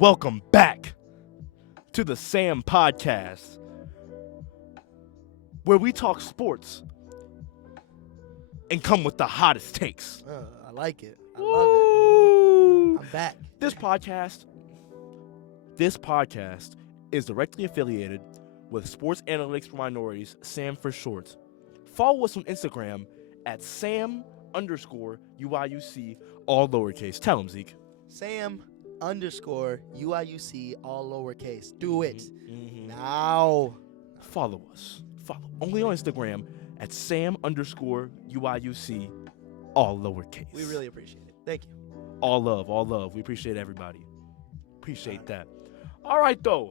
Welcome back to the Sam Podcast, where we talk sports and come with the hottest takes. I like it. I love it. I'm back. This podcast is directly affiliated with Sports Analytics for Minorities, SAM for short. Follow us on Instagram at Sam_UIUC, all lowercase. Tell them, Zeke. Sam_UIUC, all lowercase. Do it Mm-hmm. now. Follow us. Follow only on Instagram at Sam_UIUC, all lowercase. We really appreciate it. Thank you. All love, all love. We appreciate everybody. Appreciate that. All right, though.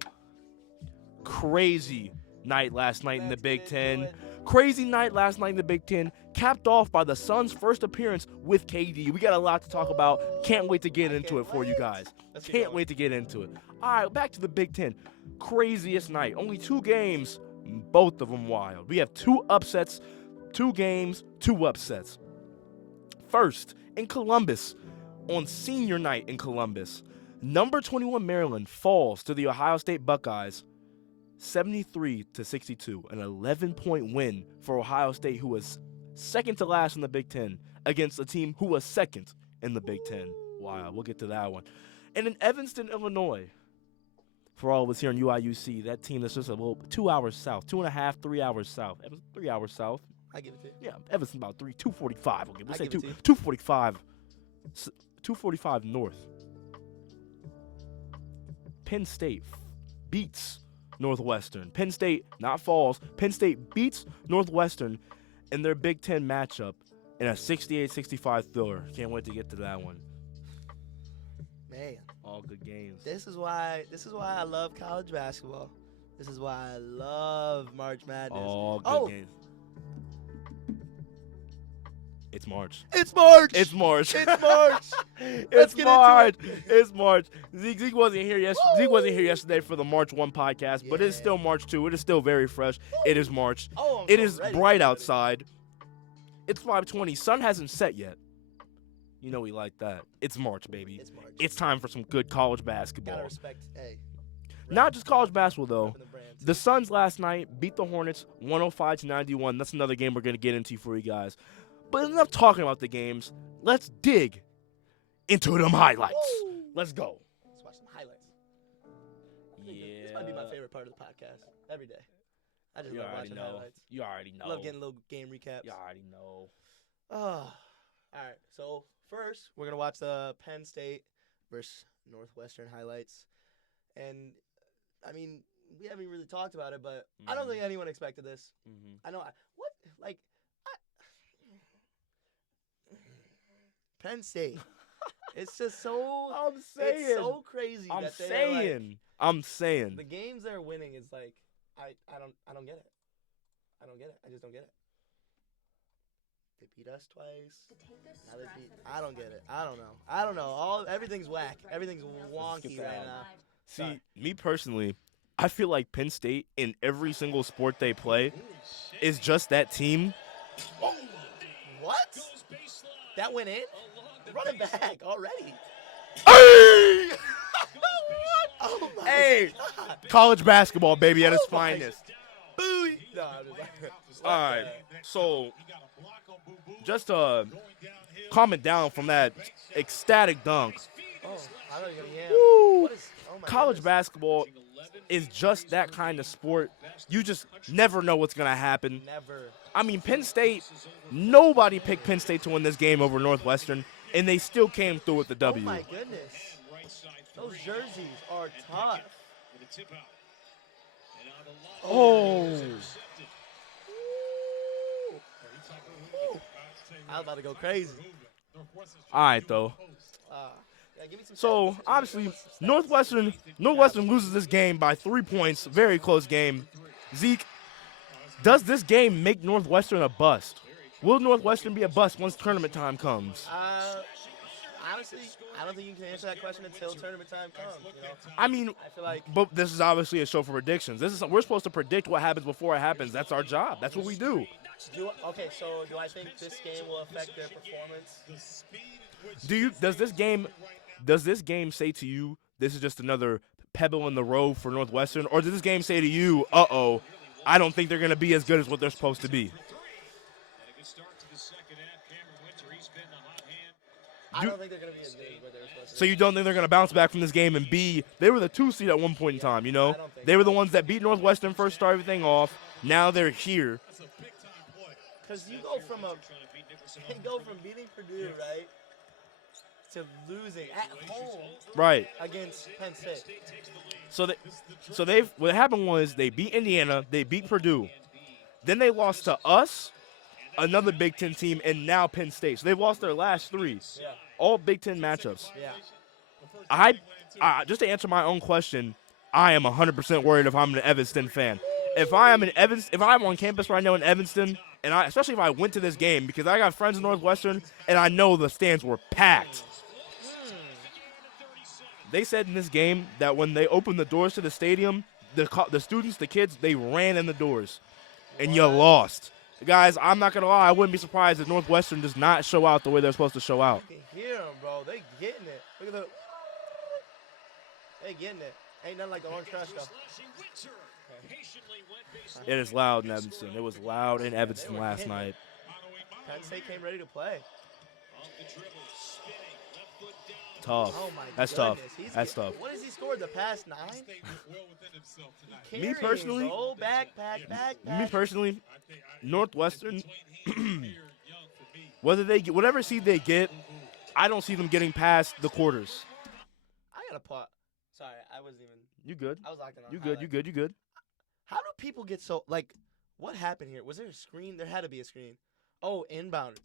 Crazy night last night in the Big Ten. Crazy night last night in the Big Ten, capped off by the Suns' first appearance with KD. We got a lot to talk about. Can't wait to get into it for you guys. Can't wait to get into it. All right, back to the Big Ten. Craziest night. Only 2 games, both of them wild. We have 2 upsets, 2 games, 2 upsets. First, in Columbus, on senior night in Columbus, number 21 Maryland falls to the Ohio State Buckeyes 73-62, an 11-point win for Ohio State, who was second to last in the Big Ten, against a team who was second in the Big Ten. Wow, we'll get to that one. And in Evanston, Illinois, for all of us here in UIUC, that team that's just a little 2 hours south, 2.5, 3 hours south. 3 hours south. I give it to you. Yeah, Evanston about 245. Okay, we'll say 245. 245 north. Penn State beats Northwestern. Penn State, not falls. Penn State beats Northwestern in their Big Ten matchup in a 68-65 thriller. Can't wait to get to that one. Man, all good games. This is why I love college basketball. This is why I love March Madness. All good games. It's March. It's March. It's March. It's March. It's March. It's March. Zeke wasn't here yesterday. Zeke wasn't here yesterday for the March 1 podcast, but it's still March 2. It is still very fresh. It is March. It is bright outside. It's 5:20. Sun hasn't set yet. You know we like that. It's March, baby. It's March. It's time for some good college basketball. Gotta respect. Hey. Not just college basketball though. The Suns last night beat the Hornets 105-91. That's another game we're gonna get into for you guys. But enough talking about the games. Let's dig into them highlights. Woo! Let's go. Let's watch some highlights. Yeah. This might be my favorite part of the podcast every day. I just love watching highlights. You already know. I love getting little game recaps. You already know. All right. So first, we're gonna watch the Penn State versus Northwestern highlights, and I mean, we haven't really talked about it, but I don't think anyone expected this. I know. Penn State. It's just so. I'm saying. It's so crazy. I'm that saying. I'm saying. The games they're winning is like, I don't get it. I don't get it. I just don't get it. They beat us twice. Now they beat. I don't get it. I don't know. Everything's whack. Everything's wonky right now. See, me personally, I feel like Penn State in every single sport they play is just that team. What? That went in? Run it back already. Hey! Oh my Hey! God. College basketball, baby, at its finest. Booey. No, I'm just All right, so just to calm it down from that ecstatic dunk. Oh, I don't even. Yeah. Woo! What is? Oh my College goodness. basketball is just that kind of sport. You just never know what's going to happen. Never. I mean, Penn State, nobody picked Penn State to win this game over Northwestern, and they still came through with the W. Oh my goodness. Those jerseys are tough. Oh. Ooh. I was about to go crazy. All right, though. Yeah, give me some So, stats. obviously, Northwestern loses this game by 3 points. Very close game. Zeke, does this game make Northwestern a bust? Will Northwestern be a bust once tournament time comes? Honestly, I don't think you can answer that question until tournament time comes. You know? I mean, I feel like but this is obviously a show for predictions. We're supposed to predict what happens before it happens. That's our job. That's what we do. Okay, so do I think this game will affect their performance? Does this game say to you this is just another pebble in the road for Northwestern? Or does this game say to you, uh-oh, I don't think they're going to be as good as what they're supposed to be? I don't think they're going to be as good as what they're supposed to be. So you don't think they're going to bounce back from this game and be – they were the 2 seed at one point in time, you know? I don't think They were so. the ones that beat Northwestern first, start everything off. Now they're here. Because you go from beating Purdue, right, to losing at home Right. against Penn State. What happened was they beat Indiana, they beat Purdue. Then they lost to us, another Big Ten team, and now Penn State. So they've lost their last 3. Yeah. All Big Ten matchups. Yeah. I just to answer my own question, I am 100% worried if I'm an Evanston fan. If I'm on campus right now in Evanston, and especially if I went to this game, because I got friends in Northwestern, and I know the stands were packed. They said in this game that when they opened the doors to the stadium, the students, the kids, they ran in the doors, and you lost. Guys, I'm not going to lie. I wouldn't be surprised if Northwestern does not show out the way they're supposed to show out. You can hear them, bro. They getting it. Look at they getting it. Ain't nothing like the Orange Crush, though. It is loud in Evanston. It was loud in Evanston last night. Penn State came ready to play. Tough. Oh my That's goodness. tough. That's tough. What has he scored? The past 9? Me personally, back. Me personally, Northwestern, whatever seed they get, I don't see them getting past the quarters. I got a pot. Sorry, I wasn't even. You good? I was locking on. You good? How do people get so what happened here? Was there a screen? There had to be a screen. Oh, inbound.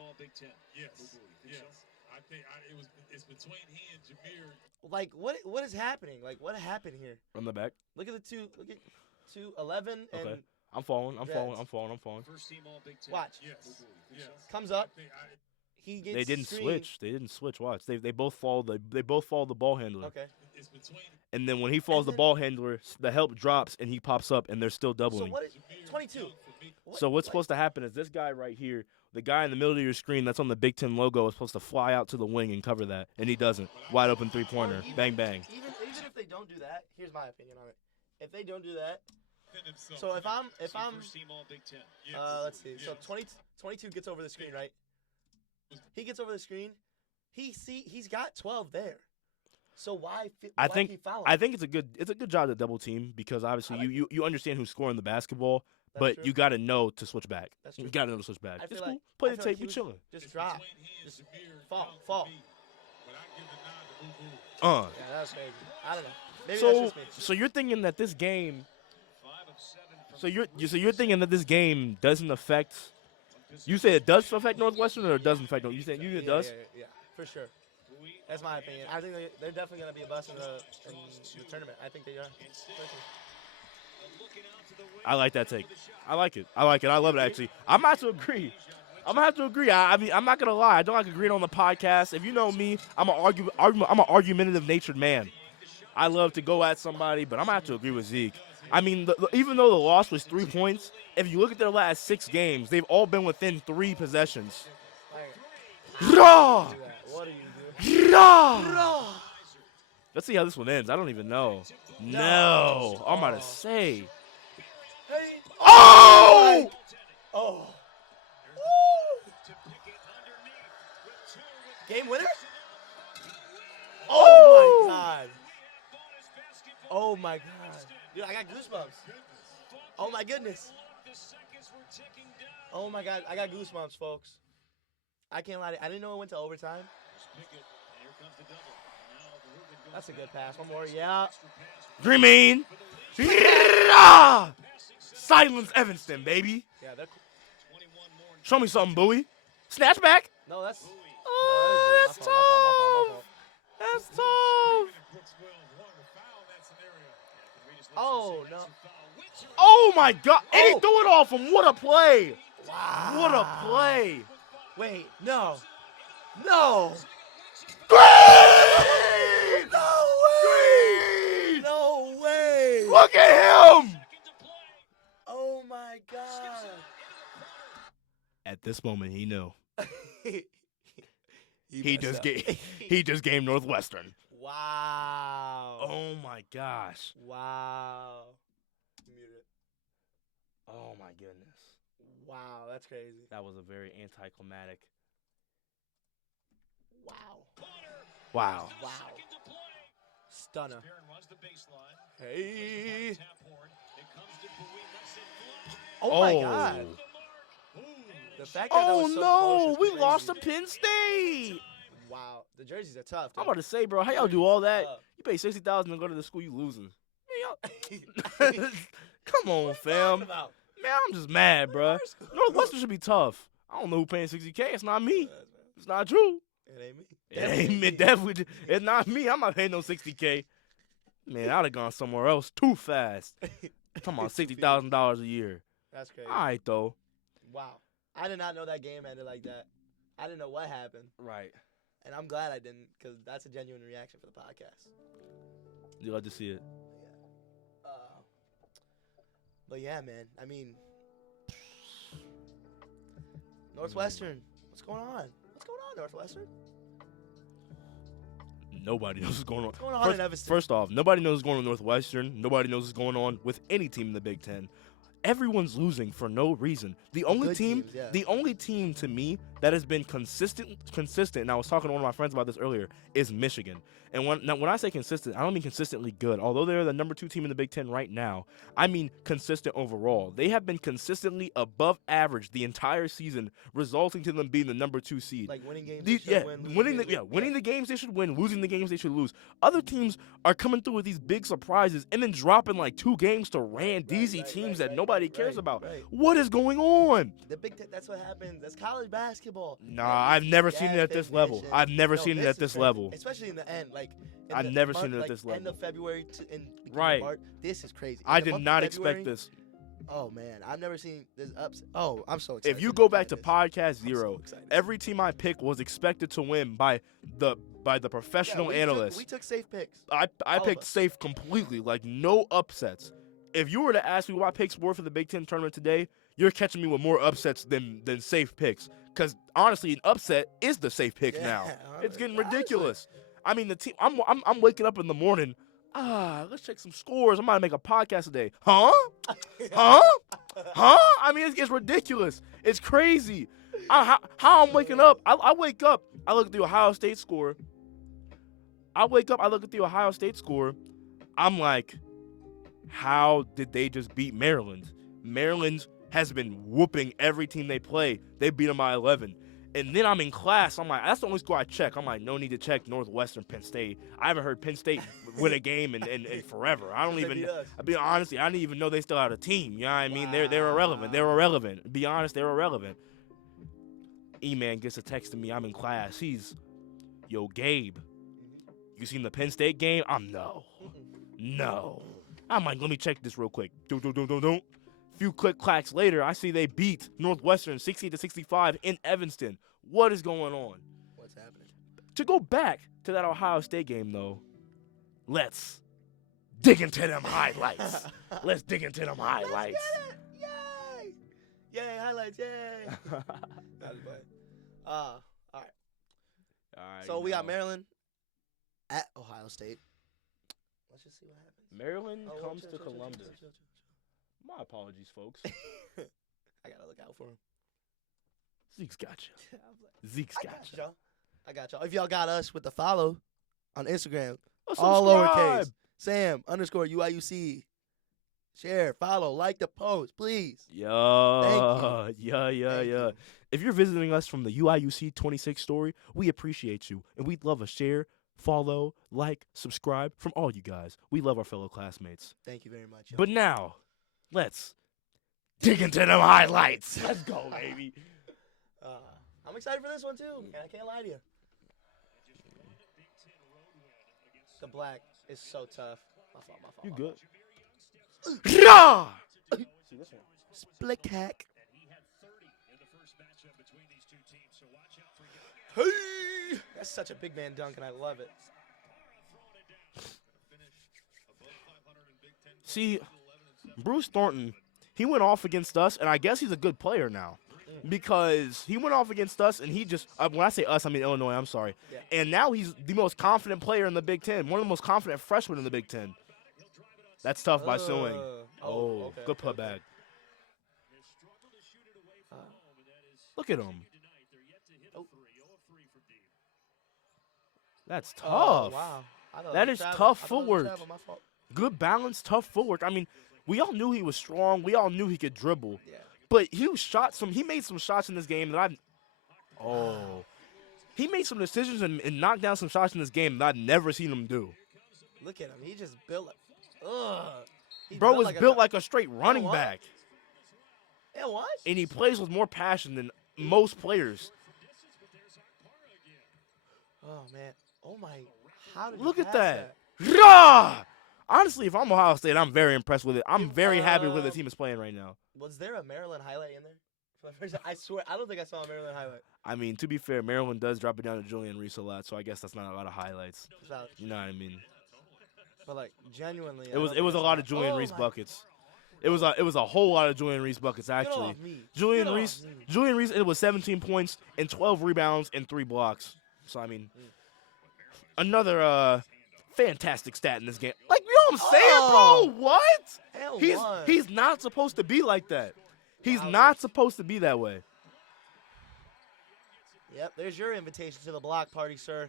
All Big Ten. Yes. I think it's between he and Jameer. What is happening? What happened here? On the back. Look at 11 and Okay. I'm falling. First team All Big Ten. Watch. Yes. Comes up. He gets They didn't screened. switch. Watch. They both follow the ball handler. Okay. It's between. And then when he follows the ball handler, the help drops and he pops up and they're still So doubling. what is 22? So what's supposed to happen is this guy right here, the guy in the middle of your screen that's on the Big Ten logo, is supposed to fly out to the wing and cover that, and he doesn't. Wide open 3-pointer. Bang, bang. Even if they don't do that, here's my opinion on it. If they don't do that, so if I'm First team All Big Ten. let's see. So 22 gets over the screen, right? He gets over the screen. He's got 12 there. So why keep fouling? I think it's a good job to double team because obviously you understand who's scoring the basketball, That's but true. you got to know to switch back. That's true. You got to know to switch back. I It's feel cool. like- Play I the feel like tape. he We was- chilling. Just drop. Just fall. But I give the nod to Boo Boo. Yeah, that was crazy. I don't know. Maybe So that's just me. so you're thinking that this game 5 of 7 from so you're thinking that this game doesn't affect. You say it does affect Northwestern or it doesn't affect Northwestern? You think it does? Yeah, for sure. That's my opinion. I think they're definitely going to be a bust in the tournament. I think they are. I like that take. I like it. I love it, actually. I'm going to have to agree. I mean, I'm not going to lie. I don't like agreeing on the podcast. If you know me, I'm an argumentative natured man. I love to go at somebody, but I'm going to have to agree with Zeke. I mean, even though the loss was 3 points, if you look at their last 6 games, they've all been within 3 possessions. Raw! What do you do? Raw! Let's see how this one ends. I don't even know. No. I'm about to say. Hey. Oh! Oh. Game winner? Oh my God. Oh my God. Dude, I got goosebumps. Oh my goodness. Oh my God. I got goosebumps, folks. I can't lie to you. I didn't know it went to overtime. That's a good pass. One more. Yeah. Green. Yeah! Silence Evanston, baby. Yeah, they're Show me something, Bowie. Snatch back. No, that's. Oh, that's tough. That's tough. Oh, no. Oh, my God. And he Oh. threw it off him. What a play. Wow. What a play. Wait, no. No. Green! No way. Green! No way. Look at him. Oh my God. At this moment, he knew. he He messed just up. gave Northwestern. Wow. Wow. Oh my gosh. Wow. Mute it. Oh my goodness. Wow, that's crazy. That was a very anticlimactic. Wow. Wow. Wow. Stunner. Hey. Oh my God. The fact that Oh was so no, close is we crazy. lost to Penn State. Wow, the jerseys are tough. I'm though. about to say, bro, how y'all do all that? You pay $60,000 to go to the school you losing. Man, y'all- Come on, fam. Man, I'm just mad, bro. Northwestern should be tough. I don't know who paying $60K. It's not me. It's not true. It ain't me. It ain't me. Definitely, it's not me. I'm not paying no $60K. Man, I'd have gone somewhere else too fast. Come on, $60,000 a year. That's crazy. All right, though. Wow. I did not know that game ended like that. I didn't know what happened. Right. And I'm glad I didn't, because that's a genuine reaction for the podcast. You love to see it. Yeah. But yeah, man. I mean, Northwestern. What's going on? What's going on, Northwestern? Nobody knows what's going on. What's going on in Evanston? First off, nobody knows what's going on with Northwestern. Nobody knows what's going on with any team in the Big Ten. Everyone's losing for no reason. The only good team, teams, yeah. the only team to me that has been consistent, and I was talking to one of my friends about this earlier, is Michigan. And when I say consistent, I don't mean consistently good. Although they're the number 2 team in the Big Ten right now, I mean consistent overall. They have been consistently above average the entire season, resulting to them being the number 2 seed. Like winning games, they should win. Winning the games they should win, losing the games they should lose. Other teams are coming through with these big surprises and then dropping like 2 games to randeezy teams that nobody cares about. Right. What is going on? The Big Ten, that's what happens. That's college basketball. Nah, I've never seen it at this level. I've never seen it at this level. Especially in the end, like I've never seen it at this level. End of February to in beginning Right. of March. This is crazy. I In the did month of not February, expect this. Oh man, I've never seen this ups. Oh, I'm so excited. If you to go look back at to this. podcast I'm 0, so excited. every team I picked was expected to win by the professional analysts. We took safe picks. I all of picked us. safe completely, like no upsets. If you were to ask me what my picks were for the Big Ten tournament today, you're catching me with more upsets than safe picks. Because honestly, an upset is the safe pick now. It's getting ridiculous. I mean, the team. I'm waking up in the morning. Let's check some scores. I'm gonna make a podcast today. Huh? I mean, it's ridiculous. It's crazy. How I'm waking up. I wake up. I look at the Ohio State score. I wake up. I look at the Ohio State score. I'm like, how did they just beat Maryland? Maryland has been whooping every team they play. They beat them by 11. And then I'm in class. I'm like, that's the only score I check. I'm like, no need to check Northwestern, Penn State. I haven't heard Penn State win a game in forever. I don't even. I mean, honestly, I didn't even know they still had a team. You know what I mean? They're irrelevant. They're irrelevant. Be honest, they're irrelevant. E-Man gets a text to me. I'm in class. He's, yo, Gabe, you seen the Penn State game? No. I'm like, let me check this real quick. Don't. Few click clacks later, I see they beat Northwestern 60-65 in Evanston. What is going on? What's happening? To go back to that Ohio State game, though, let's dig into them highlights. Let's dig into them highlights. Let's get it. Yay! Yay, highlights, yay! That was funny. All right. So we got Maryland at Ohio State. Let's just see what happens. Maryland Oh, comes chill, to chill, chill, Columbus. chill. My apologies, folks. I gotta look out for him. Zeke's got you. Zeke's I got got you. y'all. I got y'all. If y'all got us with the follow on Instagram, Oh, all subscribe. lowercase, Sam_UIUC. Share, follow, like the post, please. Yeah. Thank Yeah. If you're visiting us from the UIUC 26 story, we appreciate you. And we'd love a share, follow, like, subscribe from all you guys. We love our fellow classmates. Thank you very much. Y'all. But now, let's dig into them highlights. Let's go, baby. I'm excited for this one too, and I can't lie to you. The black is so tough. My fault. You good? Rah! See this one. Split hack. Hey! That's such a big man dunk, and I love it. See, Bruce Thornton, he went off against us, and I guess he's a good player now. because he went off against us, and he just when I say us, I mean Illinois. I'm sorry. Yeah. And now he's the most confident player in the Big Ten, one of the most confident freshmen in the Big Ten. That's tough by suing. Oh, okay, good okay, putback. okay. Look at him. Oh. That's tough. Oh, wow. I thought That it was is travel. tough I thought it was footwork. travel, my fault. Good balance, tough footwork. I mean, we all knew he was strong. We all knew he could dribble. Yeah. But he made some shots in this game that he made some decisions and knocked down some shots in this game that I've never seen him do. Look at him. He just built like, He's Bro was like built like a straight running what? back. Yeah, what? And he plays with more passion than most players. Oh, man. Oh, my. How did he Look at pass that. Rah! Honestly, if I'm Ohio State, I'm very impressed with it. I'm very happy with the team is playing right now. Was there a Maryland highlight in there? For the first time? I swear, I don't think I saw a Maryland highlight. I mean, to be fair, Maryland does drop it down to Julian Reese a lot, so I guess that's not a lot of highlights. Without- You know what I mean? But like genuinely, It was a lot of Julian Reese buckets. It was a whole lot of Julian Reese buckets actually. Julian Reese, it was 17 points and 12 rebounds and 3 blocks. So I mean, another fantastic stat in this game. Like, you know what I'm saying, bro? What? He's not supposed to be like that. He's not supposed to be that way. Yep, there's your invitation to the block party, sir.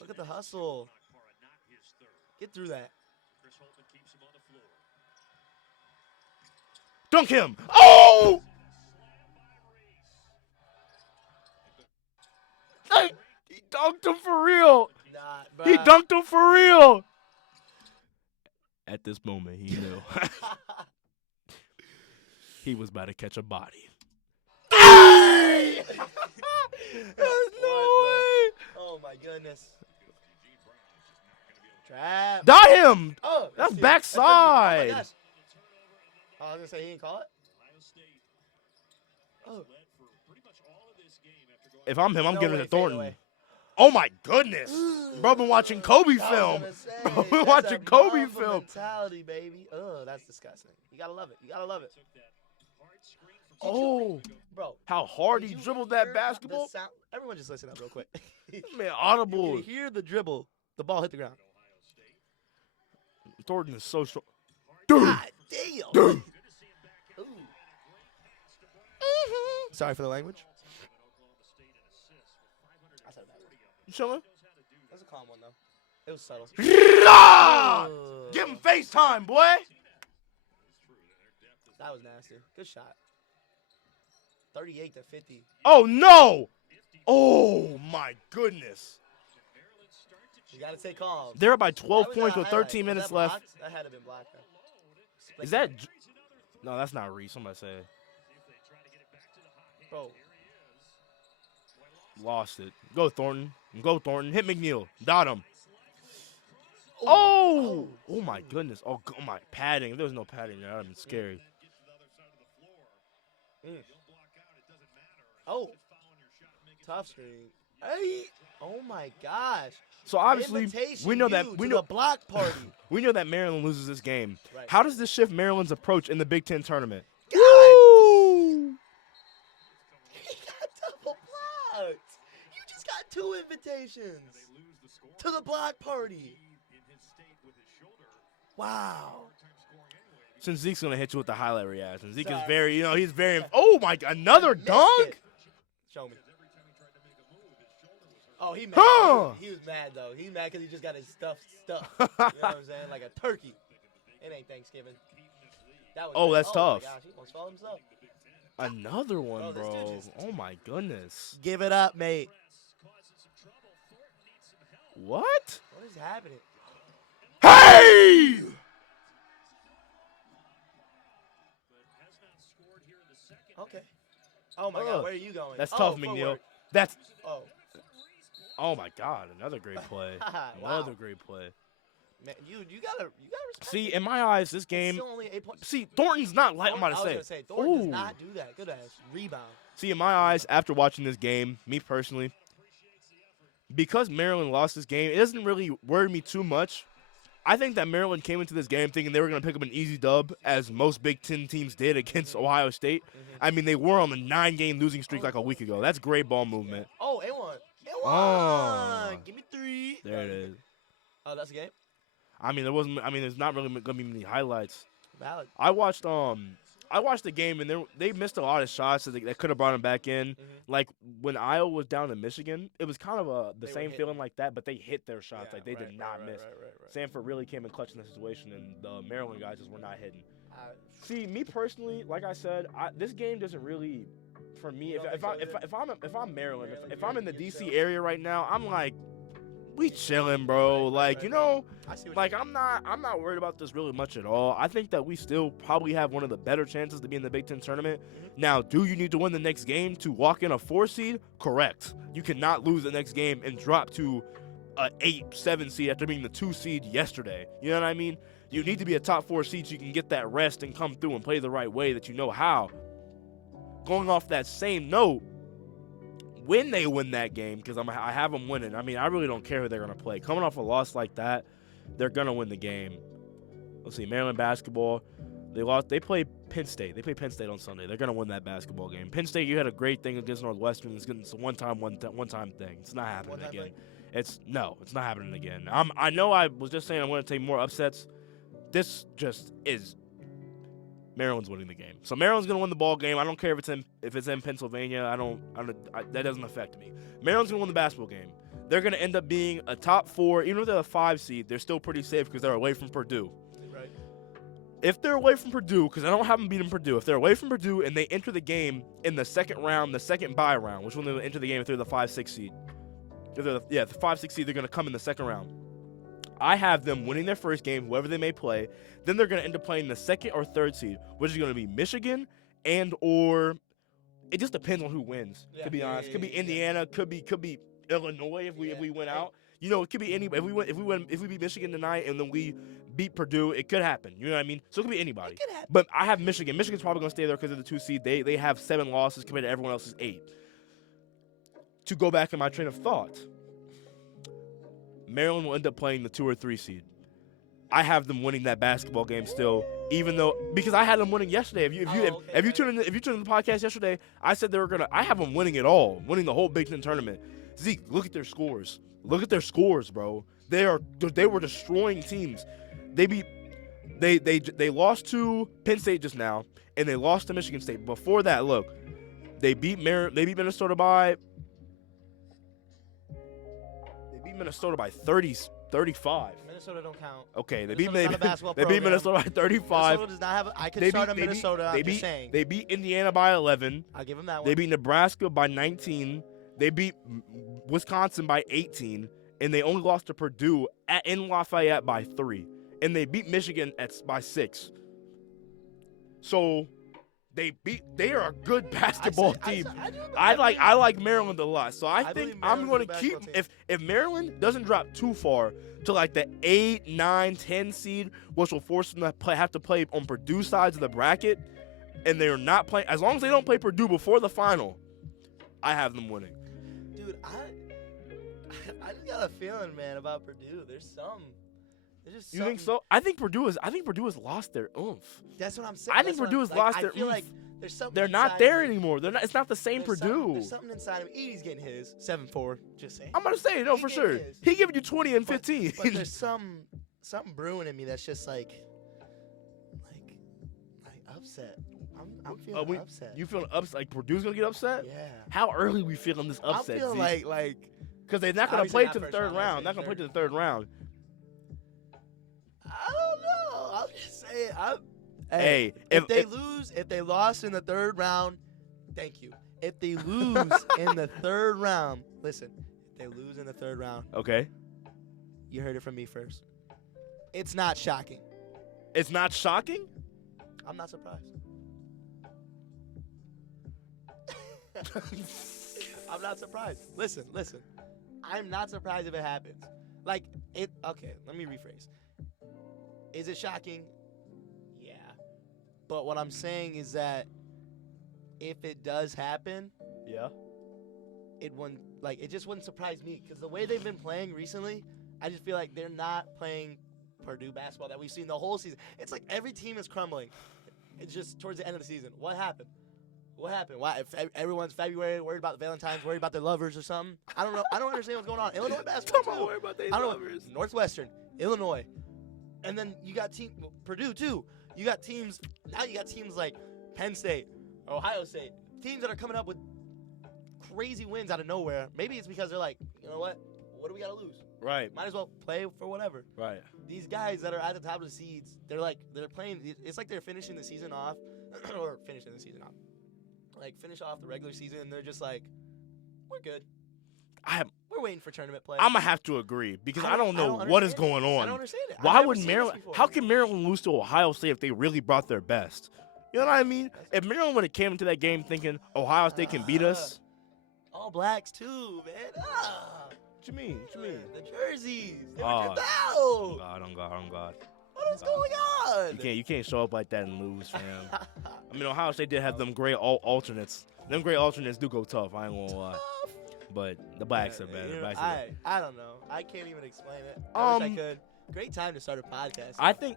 Look at the hustle. Get through that. Dunk him. Oh! He dunked him for real. Nah, He dunked him for real. At this moment, he knew. He was about to catch a body. There's no way. Oh, my goodness. Trap. Dot him. Oh, That's it. backside. Oh, my gosh. Oh, I was going to say he didn't call it. Oh. If I'm him, I'm No giving way, it to fade Thornton. away. Oh, my goodness. Bro, been watching Kobe film. Bro, been watching Kobe film. Mentality, baby. Oh, that's disgusting. You got to love it. You got to love it. Oh. Bro. How hard Did he you dribbled hear that basketball. the sound? Everyone just listen up real quick. Man, You audible. hear the dribble. The ball hit the ground. Thornton is so strong. Dude. God damn. Dude. Ooh. Sorry for the language. I said a bad word. You chilling? That was a calm one, though. It was subtle. Rah! Ugh. Give him FaceTime, boy. That was nasty. Good shot. 38 to 50. Oh, no. Oh, my goodness. You got to stay calm. They're up by 12 Why was points that a with highlight? 13 Was minutes that left. blocked? That had to have been blocked. Though. Is that? No, that's not Reese. Somebody say Bro. lost it. Go Thornton. Go Thornton. Hit McNeil. Dot him. Oh! Oh my goodness. Oh my padding. If there was no padding there, I'd have been scary. Oh. Tough screen. Hey. Oh my gosh. So obviously Invitation we know that you we to know the block party. we know that Maryland loses this game. Right. How does this shift Maryland's approach in the Big Ten tournament? God. Woo! He got double blocked. You just got 2 invitations to the block party. Wow. Since Zeke's gonna hit you with the highlight reaction, Zeke is Sorry. very, he's very. Oh my! Another Missed dunk. it. Show me. Oh, he mad. Huh. He was mad, though. He mad because he just got his stuff stuffed. You know what I'm saying? Like a turkey. It ain't Thanksgiving. That was Oh, bad. that's tough. My gosh, he almost fell himself. Another one, Bro, this bro. dude just- Oh my goodness. Give it up, mate. What? What is happening? Hey! Okay. Oh, my Ugh. God. Where are you going? That's Oh, tough, McNeil. footwork. That's. Oh. Oh my God! Another great play. Wow. Another great play. Man, you gotta respect See, it. in my eyes, this It's game. still only 8 points. See, Thornton's not like I'm about I to was say. gonna say Thornton does Ooh. not do that. Good ass rebound. See, in my eyes, after watching this game, me personally, because Maryland lost this game, it doesn't really worry me too much I think that Maryland came into this game thinking they were going to pick up an easy dub, as most Big Ten teams did against Ohio State. I mean, they were on a 9-game losing streak like a week ago. That's great ball movement. Oh, it won. Oh. Give me 3. There it is. Oh, that's a game? I mean, there's not really going to be many highlights. Valid. I watched the game, and they missed a lot of shots that could have brought them back in. Like when Iowa was down in Michigan, it was kind of the same feeling like that, but they hit their shots. Like they did not miss. Right. Sanford really came in clutch in the situation, and the Maryland guys just were not hitting. See, me personally, like I said, this game doesn't really, for me. If I'm Maryland, if I'm in the DC area right now, I'm like, we chilling, bro. Like, you know, like I'm not worried about this really much at all. I think that we still probably have one of the better chances to be in the Big Ten tournament. Now, do you need to win the next game to walk in a 4 seed? Correct. You cannot lose the next game and drop to an 8-7 seed after being the 2 seed yesterday. You know what I mean? You need to be a top 4 seed so you can get that rest and come through and play the right way that you know how. Going off that same note, when they win that game, because I have them winning. I mean, I really don't care who they're going to play. Coming off a loss like that, they're going to win the game. Let's see, Maryland basketball. They play Penn State. They play Penn State on Sunday. They're going to win that basketball game. Penn State, you had a great thing against Northwestern. It's a one-time thing. It's not happening again. It's not happening again. I know I was just saying I'm going to take more upsets. This just is Maryland's winning the game. So Maryland's going to win the ball game. I don't care if it's in Pennsylvania. That doesn't affect me. Maryland's going to win the basketball game. They're going to end up being a top 4. Even if they're a 5 seed, they're still pretty safe because they're away from Purdue. Right. If they're away from Purdue, because I don't have them beating Purdue, if they're away from Purdue and they enter the game in the second round, the second bye round, which when they enter the game if they're the 5-6 seed. If they're the 5-6 seed, they're going to come in the second round. I have them winning their first game, whoever they may play. Then they're going to end up playing the second or third seed, which is going to be Michigan or it just depends on who wins. To be honest, could be Indiana, could be Illinois if we win out. You know, it could be anybody. If we beat Michigan tonight and then we beat Purdue, it could happen. You know what I mean? So it could be anybody. But I have Michigan. Michigan's probably going to stay there because of the 2 seed. They have 7 losses compared to everyone else's 8. To go back in my train of thought, Maryland will end up playing the 2 or 3 seed. I have them winning that basketball game still, because I had them winning yesterday. If you tuned in the podcast yesterday, I said I have them winning it all, winning the whole Big Ten tournament. Zeke, look at their scores. Look at their scores, bro. They were destroying teams. They lost to Penn State just now, and they lost to Michigan State. Before that, look, they beat Minnesota by 35. Minnesota don't count. Okay, they beat Minnesota by 35. Minnesota does not have. I could start on Minnesota. I'm just saying. They beat Indiana by 11. I'll give them that one. They beat Nebraska by 19. They beat Wisconsin by 18, and they only lost to Purdue in Lafayette by 3. And they beat Michigan by 6. So they are a good basketball team. I like Maryland a lot. So I think I'm going to keep if Maryland doesn't drop too far to like the 8, 9, 10 seed, which will force them to have to play on Purdue sides of the bracket, and they're not playing as long as they don't play Purdue before the final, I have them winning. Dude, I just got a feeling, man, about Purdue. There's something. You think so? I think Purdue has lost their oomph. That's what I'm saying. I think Purdue has lost their oomph. I feel like there's something. They're not there anymore. They're not. It's not the same Purdue. There's something inside him. Edie's getting his 7-4. Just saying. I'm gonna say no for sure. He giving you 20 and 15. But there's something brewing in me that's just like upset. I'm feeling upset. You feeling upset? Like Purdue's gonna get upset? Yeah. How early we feeling this upset? I'm feeling like because they're not gonna play to the third round. Not gonna play to the third round. I don't know. I'm just saying. If they lost in the third round, thank you. If they lose in the third round, listen. If they lose in the third round, okay. You heard it from me first. It's not shocking. It's not shocking? I'm not surprised. I'm not surprised. Listen. I'm not surprised if it happens. Okay, let me rephrase. Is it shocking? Yeah. But what I'm saying is that if it does happen, yeah, it just wouldn't surprise me because the way they've been playing recently, I just feel like they're not playing Purdue basketball that we've seen the whole season. It's like every team is crumbling. It's just towards the end of the season. What happened? What happened? Why? If everyone's February worried about Valentine's, worried about their lovers or something. I don't know. I don't understand what's going on. Illinois basketball too. Worry about their I don't know. lovers. Northwestern, Illinois, and then you got Purdue too. You got teams now. You got teams like Penn State, Ohio State, teams that are coming up with crazy wins out of nowhere. Maybe it's because they're like, you know what? What do we got to lose? Right. Might as well play for whatever. Right. Theyese guys that are at the top of the seeds, they're playing. It's like they're finishing the season off, or finishing the season off. Like finish off the regular season, and they're just like, we're good. We're waiting for tournament play. I'm gonna have to agree because I don't know understand what is it. going on. I don't understand it. Why I've never would seen Maryland? this before. How can Maryland lose to Ohio State if they really brought their best? You know what I mean? If Maryland would have came into that game thinking Ohio State can beat us, All Blacks too, man. what you mean? What you mean? The jerseys. They were Oh. dripped Oh out. God, oh God, oh God. What is going on? You can't show up like that and lose, fam. I mean, Ohio State did have them great alternates. Them great alternates do go tough. I ain't gonna lie. But the Blacks are better. You know, Blacks are better. I don't know. I can't even explain it. I wish I could. Great time to start a podcast. I think.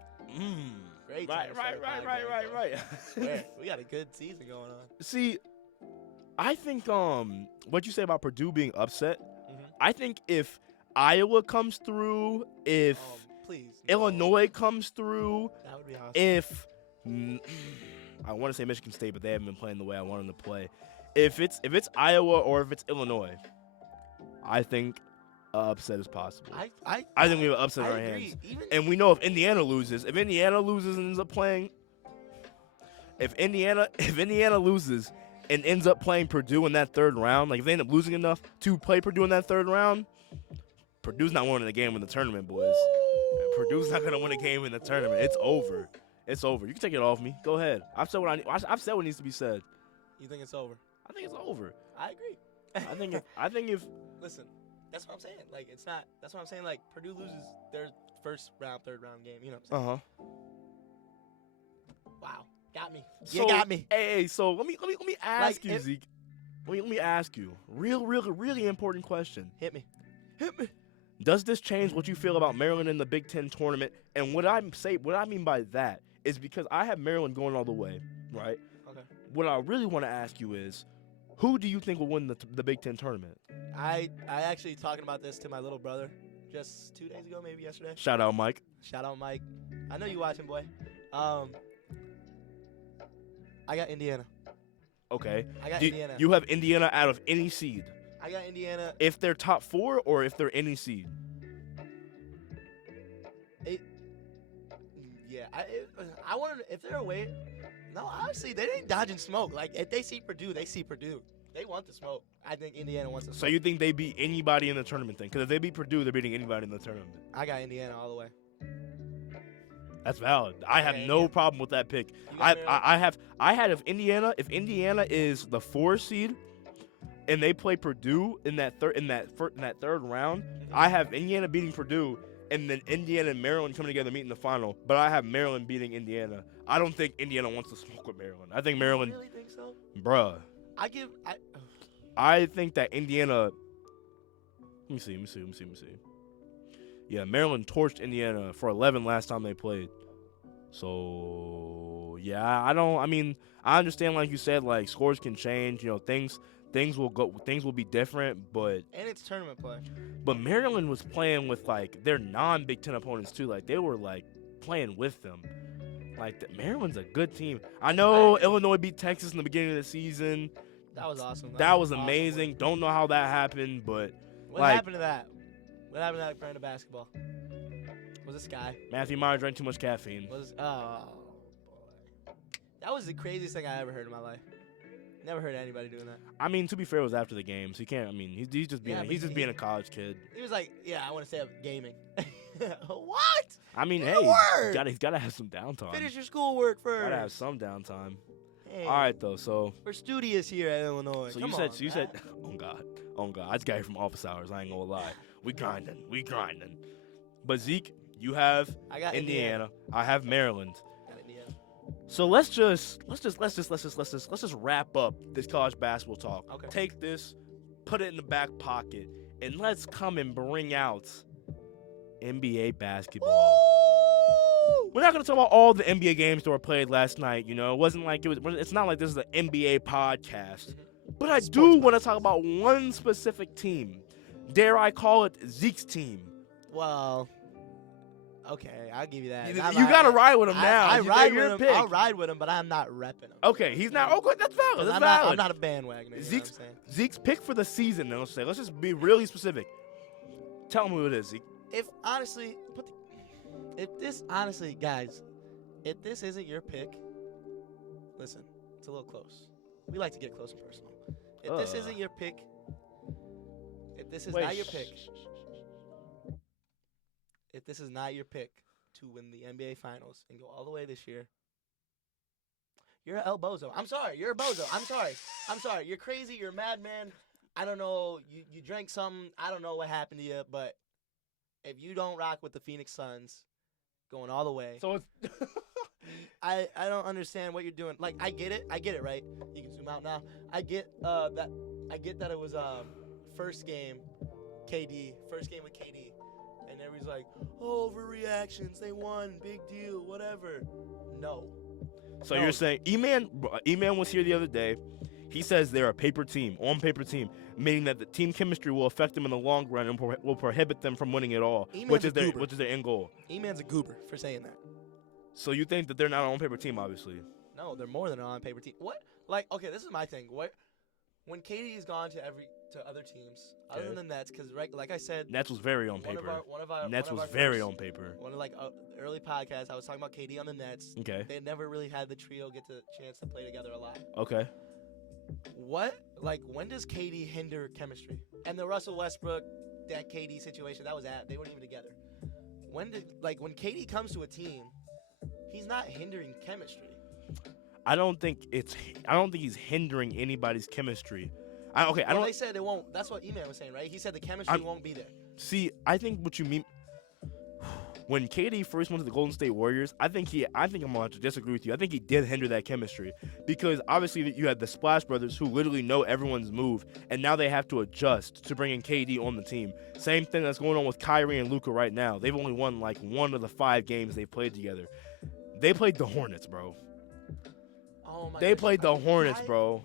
Great Right, time to right, start a right, podcast, right, right, though. right. Swear, we got a good season going on. See, I think what you say about Purdue being upset. Mhm. I think if Iowa comes through, if Please. Illinois comes through, That would be awesome. if I want to say Michigan State, but they haven't been playing the way I want them to play. If it's Iowa or if it's Illinois, I think upset is possible. I think we have an upset in our agree. hands. Even And we know if Indiana loses and ends up playing, if Indiana loses and ends up playing Purdue in that third round, like if they end up losing enough to play Purdue in that third round, Purdue's not winning the game in the tournament, boys. Purdue's not gonna win a game in the tournament. It's over. It's over. You can take it off me. Go ahead. I've said what needs to be said. you think it's over? I think it's over. I agree. I think if Listen, that's what I'm saying. Like it's not. That's what I'm saying. Like Purdue loses their first round, third round game. You know what I'm saying? Wow, got me. You got me. Hey, so let me ask you, if- Zeke. Let me ask you. Really important question. Hit me. Does this change what you feel about Maryland in the Big Ten tournament? And what I mean by that is because I have Maryland going all the way, right? Okay. What I really want to ask you is, who do you think will win the Big Ten tournament? I actually talking about this to my little brother just 2 days ago, maybe yesterday. Shout out, Mike. Shout out, Mike. I know you watching, boy. I got Indiana. Okay. I got Indiana. You have Indiana out of any seed. I got Indiana. If they're top 4 or if they're any seed. Yeah, I want to. If they're away, no, honestly, they ain't dodging smoke. Like if they see Purdue, they see Purdue. They want the smoke. I think Indiana wants the smoke. So you think they beat anybody in the tournament then? Because if they beat Purdue, they're beating anybody in the tournament. I got Indiana all the way. That's valid. I have Okay, no yeah. problem with that pick. You got Maryland? I had if Indiana is the 4 seed and they play Purdue in that third round, I have Indiana beating Purdue and then Indiana and Maryland coming together meeting the final. But I have Maryland beating Indiana. I don't think Indiana wants to smoke with Maryland. I think Maryland, You really think so? bruh. I I think that Indiana. Let me see. Yeah, Maryland torched Indiana for 11 last time they played. So yeah, I understand, like you said, like scores can change. You know, things will be different, but and it's tournament play. Maryland was playing with like their non-Big Ten opponents too. Like they were like playing with them. Like Maryland's a good team. I know Illinois beat Texas in the beginning of the season. That was awesome. That was awesome amazing. work. Don't know how that happened, but What like- happened to that? What happened to that brand of basketball? Was it Sky? Matthew Meyer drank too much caffeine. Was boy. That was the craziest thing I ever heard in my life. Never heard anybody doing that. I mean, to be fair, it was after the game, so he can't. I mean, he's just being Yeah, he's but just being a college kid. He was like, "Yeah, I want to stay up gaming." What? I mean, Good hey, word. he's gotta have some downtime. Finish your schoolwork first. Gotta have some downtime. Hey, All right, though. So we're studious here at Illinois. So Come you said, man. oh God, I just got here from office hours. I ain't gonna lie, we grinding. But Zeke, you have I got Indiana. I have Maryland. Got Indiana. So let's just wrap up this college basketball talk. Okay. Take this, put it in the back pocket, and let's come and bring out NBA basketball. we're not gonna talk about all the NBA games that were played last night. You know, it wasn't like it was. It's not like this is an NBA podcast. But I do want to talk about one specific team. Dare I call it Zeke's team? Well, okay, I'll give you that. You gotta ride with him now. I ride with him. Pick. I'll ride with him, but I'm not repping him. Okay, he's not. Okay, that's valid. That's valid. I'm not a bandwagoner. Zeke's pick for the season. Let's just be really specific. Tell me who it is, Zeke. If this isn't your pick, listen, it's a little close. We like to get close and personal. If this isn't your pick, if this is not your pick, if this is not your pick to win the NBA Finals and go all the way this year, you're El Bozo. I'm sorry, you're a bozo. I'm sorry. You're crazy. You're a madman. I don't know. You drank something. I don't know what happened to you, but if you don't rock with the Phoenix Suns, going all the way. So it's I don't understand what you're doing. Like, I get it, right? You can zoom out now. I get that it was first game with KD, and everybody's like, oh, overreactions, they won, big deal, whatever. No. So you're saying E-Man was here the other day. He says they're a paper team, meaning that the team chemistry will affect them in the long run and will prohibit them from winning it all, which is their end goal. E-Man's a goober for saying that. So you think that they're not an on-paper team, obviously? No, they're more than an on-paper team. What? Like, okay, this is my thing. When KD has gone to other teams, other than the Nets, because like I said, Nets was very on paper. Nets was very on paper. One of early podcasts, I was talking about KD on the Nets. Okay. They never really had the trio get the chance to play together a lot. Okay. When does KD hinder chemistry? And the Russell Westbrook, that KD situation, they weren't even together. When KD comes to a team, he's not hindering chemistry. I don't think he's hindering anybody's chemistry. They said it won't. That's what E-Man was saying, right? He said the chemistry won't be there. See, I think what you mean. When KD first went to the Golden State Warriors, I think I'm going to have to disagree with you. I think he did hinder that chemistry because obviously you had the Splash Brothers who literally know everyone's move, and now they have to adjust to bringing KD on the team. Same thing that's going on with Kyrie and Luka right now. They've only won like one of the 5 games they've played together. They played the Hornets, bro. Oh my! They played the Hornets, bro.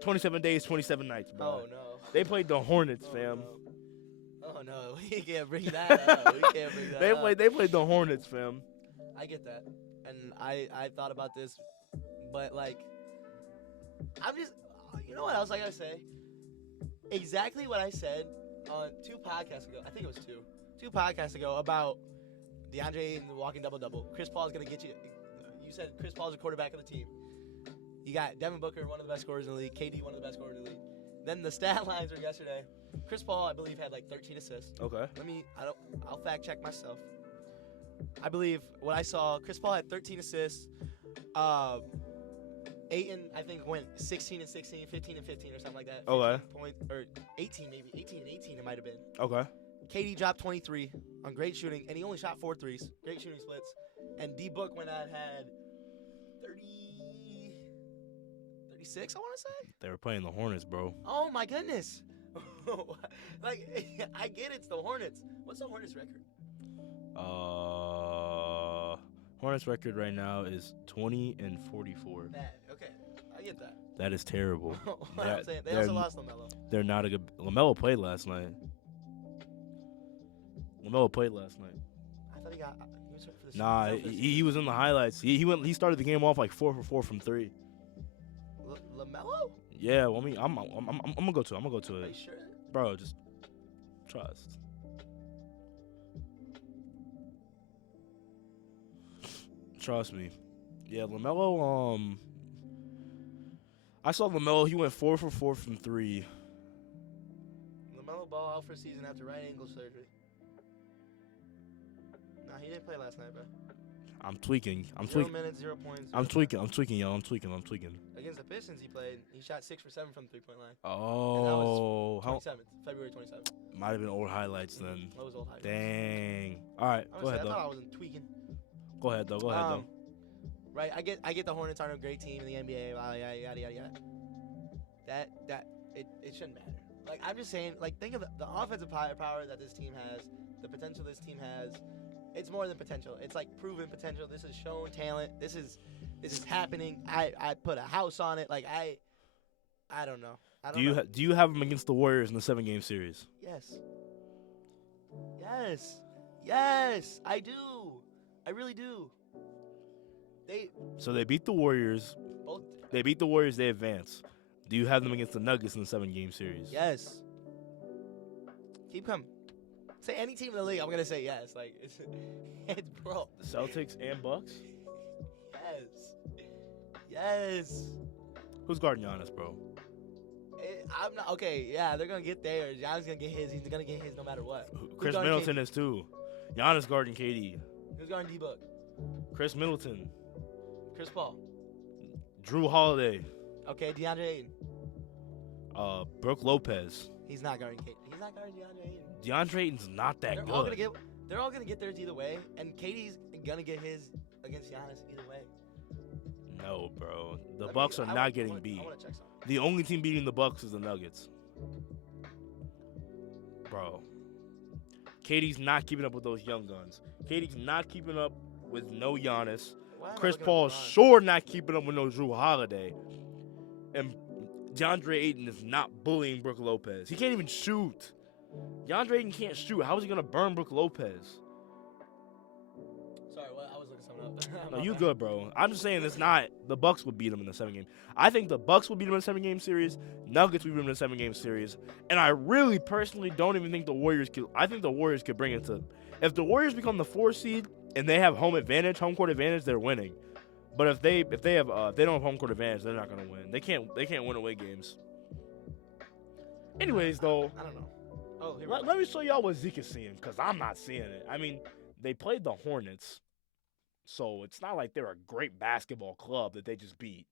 27 days, 27 nights, bro. Oh no! They played the Hornets, fam. No. Oh no, we can't bring that up. They played the Hornets, fam. I get that, and I thought about this, but like, I'm just, you know what else I gotta say? Exactly what I said on 2 podcasts ago. I think it was 2 podcasts ago about DeAndre and the walking double-double. Chris Paul is gonna get you. You said Chris Paul is the quarterback of the team. You got Devin Booker, one of the best scorers in the league. KD, one of the best scorers in the league. Then the stat lines were yesterday. Chris Paul, I believe, had like 13 assists. Okay. I'll fact check myself. I believe what I saw, Chris Paul had 13 assists. Ayton, I think, went 16 and 16, 15 and 15 or something like that. Okay. Or 18 maybe. 18 and 18 it might have been. Okay. KD dropped 23 on great shooting, and he only shot 4 threes. Great shooting splits. And D-Book went out and had 36, I want to say. They were playing the Hornets, bro. Oh, my goodness. Like, I get it's the Hornets. What's the Hornets record? Hornets record right now is 20-44. Bad. Okay, I get that. That is terrible. I'm saying they also lost LaMelo. They're not a good. LaMelo played last night. I thought he was for the Nah, he was in the highlights. He started the game off like 4 for 4 from 3. LaMelo? Yeah, well, I mean, I'm gonna go to it. Are you sure? Bro, just trust. Trust me. Yeah, LaMelo, I saw LaMelo, he went 4 for 4 from 3. LaMelo ball out for season after right ankle surgery. Nah, he didn't play last night, bro. I'm tweaking. 0 minutes, 0 points. I'm tweaking, y'all. I'm tweaking. Against the Pistons, he played. He shot 6 for 7 from the 3-point line. Oh, and that was February 27th. Might have been old highlights then. That was old highlights. Dang. All right, go ahead, I though. thought I wasn't tweaking. Go ahead, though. Right, I get the Hornets aren't a great team in the NBA. Yada. It shouldn't matter. Like, I'm just saying, like, think of the offensive power that this team has, the potential this team has, It's more than potential. It's like proven potential. This is shown talent. This is happening. I put a house on it. Like I don't know. I don't know. Do you have them against the Warriors in the 7-game series? Yes. Yes. Yes. I do. I really do. So they beat the Warriors. Both. They beat the Warriors. They advance. Do you have them against the Nuggets in the 7-game series? Yes. Keep coming. Say any team in the league, I'm gonna say yes. Like it's bro. The Celtics and Bucks. Yes. Yes. Who's guarding Giannis, bro? I'm not okay. Yeah, they're gonna get theirs. Giannis gonna get his. He's gonna get his no matter what. Chris guarding Middleton KD? is too. Giannis guarding KD. Who's guarding D-Book? Chris Middleton. Chris Paul. Drew Holiday. Okay, DeAndre Ayton. Brooke Lopez. He's not guarding KD. He's not guarding DeAndre Ayton. DeAndre Ayton's not that They're all good. gonna get theirs either way, and KD's gonna get his against Giannis either way. No, bro. The Bucks are not getting beat. I wanna check something. The only team beating the Bucks is the Nuggets. Bro. KD's not keeping up with those young guns. KD's not keeping up with no Giannis. Why am I Chris looking at Paul's LeBron? sure not keeping up with no Drew Holiday. And DeAndre Ayton is not bullying Brooke Lopez. He can't even shoot. DeAndre Ayton can't shoot. How is he going to burn Brooke Lopez? Sorry, what? I was looking something up. No, you good, bro. I'm just saying it's not. The Bucks would beat him in the 7-game. I think the Bucks would beat him in the 7-game series. Nuggets would beat him in the 7-game series. And I really personally don't even think the Warriors could. I think the Warriors could bring it to. If the Warriors become the 4 seed and they have home court advantage, they're winning. But if they don't have home court advantage, they're not gonna win. They can't win away games. Anyways, though, I don't know. Oh, here we go. let me show y'all what Zeke is seeing, because I'm not seeing it. I mean, they played the Hornets, so it's not like they're a great basketball club that they just beat.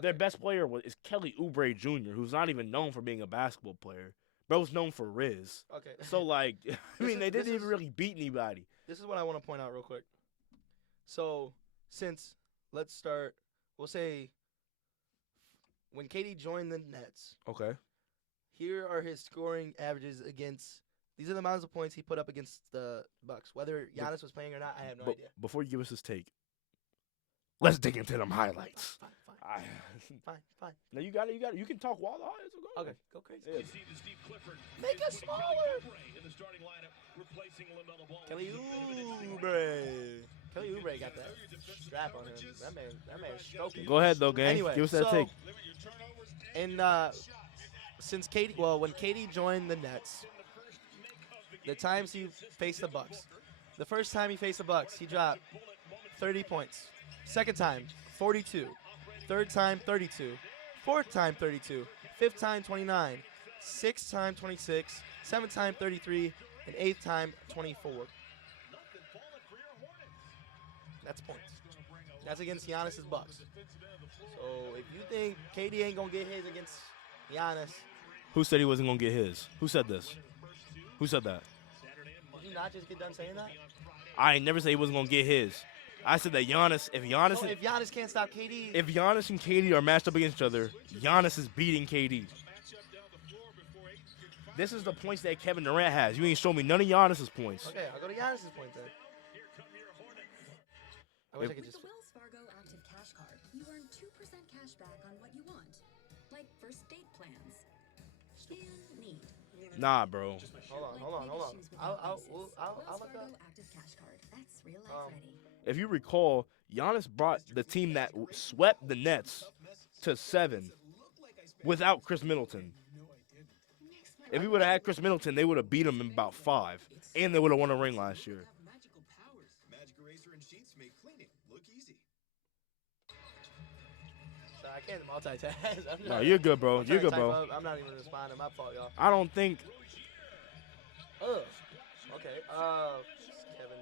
Their best player is Kelly Oubre Jr., who's not even known for being a basketball player. Bro's known for Riz. Okay. So, like, I mean, they didn't this even is- really beat anybody. This is what I want to point out real quick. So, let's start, we'll say, when KD joined the Nets, Okay. here are his scoring averages against, these are the amounts of points he put up against the Bucks. Whether Giannis was playing or not, I have no But idea. before you give us his take, let's dig into them highlights. Fine. Now you got it. You can talk while the highlights are going. Okay, go crazy. Yeah. You see the Steve Clifford Make it with smaller. in the starting lineup, replacing LaMelo Ball. Kelly Oubre. Kelly Oubre got that strap on him. That man is stroking. Go ahead, though, gang. Anyway, give us that so- take. And since when KD joined the Nets, the times he faced the Bucks, the first time he faced the Bucks, he dropped 30 points. Second time, 42. Third time, 32. Fourth time, 32. Fifth time, 29. Sixth time, 26. Seventh time, 33. And eighth time, 24. That's points. That's against Giannis's Bucks. So if you think KD ain't gonna get his against Giannis, Who said he wasn't gonna get his? Who said this? Who said that? did you not just get done saying that? I ain't never said he wasn't gonna get his. I said that Giannis, if Giannis, So if Giannis can't stop KD, if Giannis and KD are matched up against each other, Giannis is beating KD. This is the points that Kevin Durant has. You ain't show me none of Giannis's points. okay, I'll go to Giannis's point then. I wish I could With just. the Wells Fargo Active Cash Card, you earn 2% cash back on what you want, like first date plans. And need. Nah, bro. Hold on. I'll Wells look Fargo up. Active Cash Card. That's real life ready. If you recall, Giannis brought the team that swept the Nets to 7 without Chris Middleton. If he would have had Chris Middleton, they would have beat him in about 5, and they would have won a ring last year. Magical powers. Magic eraser and sheets make cleaning look easy. So I can't multitask. I'm No, not- you're good, bro. I'm You're trying good, to bro. type up. I'm not even responding. My fault, y'all. I don't think. Ugh. Okay. Kevin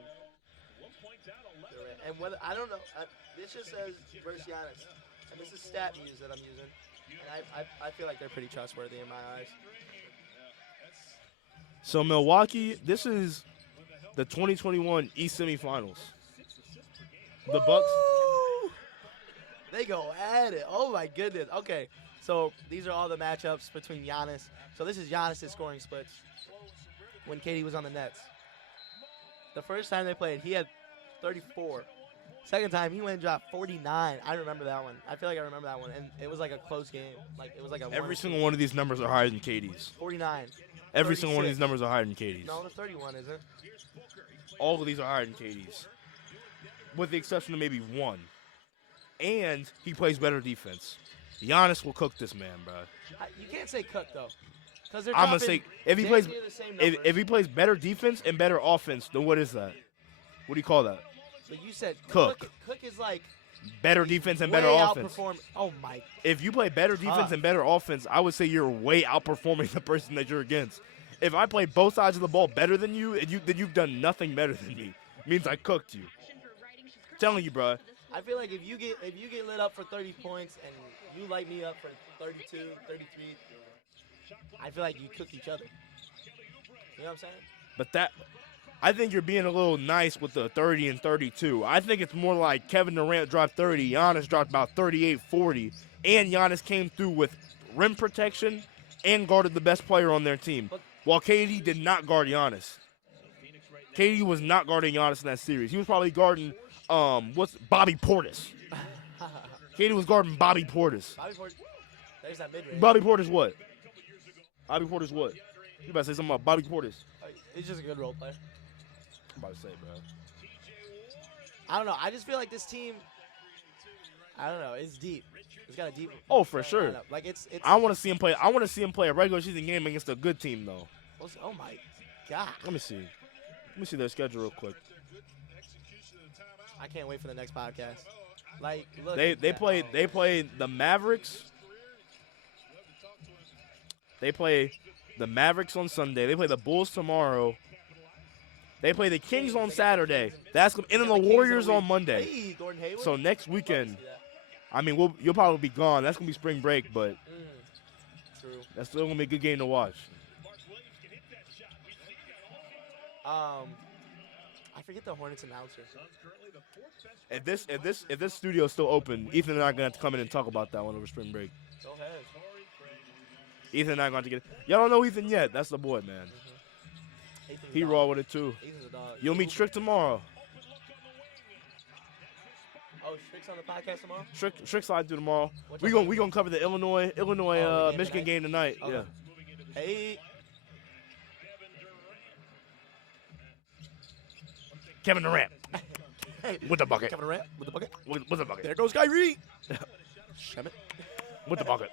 Durant. And whether I don't know. This just says versus Giannis, and this is stat news that I'm using. And I feel like they're pretty trustworthy in my eyes. So Milwaukee, this is the 2021 East Semifinals. The Bucks. Woo! They go at it. Oh my goodness. Okay. So these are all the matchups between Giannis. So this is Giannis' scoring splits when KD was on the Nets. The first time they played, he had 34. Second time, he went and dropped 49. I remember that one. I feel like I remember that one. And it was like a close game. Like, it was like a Every single one of these numbers are higher than KD's. 49. Every single one of 36. these numbers are higher than KD's. No, it's 31, isn't it? All of these are higher than KD's, with the exception of maybe one. And he plays better defense. Giannis will cook this man, bro. You can't say cook, though. Because they're I'm gonna dropping say if he damn plays near the same if numbers. he plays better defense and better offense, then what is that? What do you call that? But you said Cook. Cook is like Better defense and way better offense. outperform. Oh, my. If you play better defense Tough. and better offense, I would say you're way outperforming the person that you're against. If I play both sides of the ball better than you, and then you've done nothing better than me. Means I cooked you. Telling you, bro. I feel like if you get lit up for 30 points and you light me up for 32, 33, I feel like you cook each other. You know what I'm saying? But I think you're being a little nice with the 30 and 32. I think it's more like Kevin Durant dropped 30, Giannis dropped about 38, 40, and Giannis came through with rim protection and guarded the best player on their team, while KD did not guard Giannis. KD was not guarding Giannis in that series. He was probably guarding Bobby Portis. KD was guarding Bobby Portis. Bobby Portis. There's that mid-range. Bobby Portis what? Bobby Portis what? You about to say something about Bobby Portis? He's just a good role player. I'm about to say, bro. I don't know. I just feel like this team. I don't know. It's deep. It's got a deep. Oh, for sure. lineup. Like it's. I want to see him play. I want to see him play a regular season game against a good team, though. Oh my God. Let me see. Let me see their schedule real quick. I can't wait for the next podcast. Like, look. They at that. play Oh. they play the Mavericks. They play the Mavericks on Sunday. They play the Bulls tomorrow. They play the Kings on Saturday. That's and then the And Kings Warriors are on Monday. Hey, Gordon Hayward. So next Love to weekend, see that. I mean, you'll probably be gone. That's gonna be spring break, but True. that's still gonna be a good game to watch. I forget the Hornets announcer. If this studio's still open, Ethan and I are gonna have to come in and talk about that one over spring break. Go ahead. Ethan and I are going to get it. Y'all don't know Ethan yet. That's the boy, man. Ethan's a He dog. raw with it too. Ethan's a dog. You'll meet Strick tomorrow. Oh, Strick's on the podcast tomorrow? Strick slide through tomorrow. What We time? gonna cover the Illinois the game Michigan tonight? game tonight. Okay. Yeah. Hey. Kevin Durant Hey. with the bucket. Kevin Durant with the bucket. With the bucket. There goes Kyrie. Damn it. With the bucket.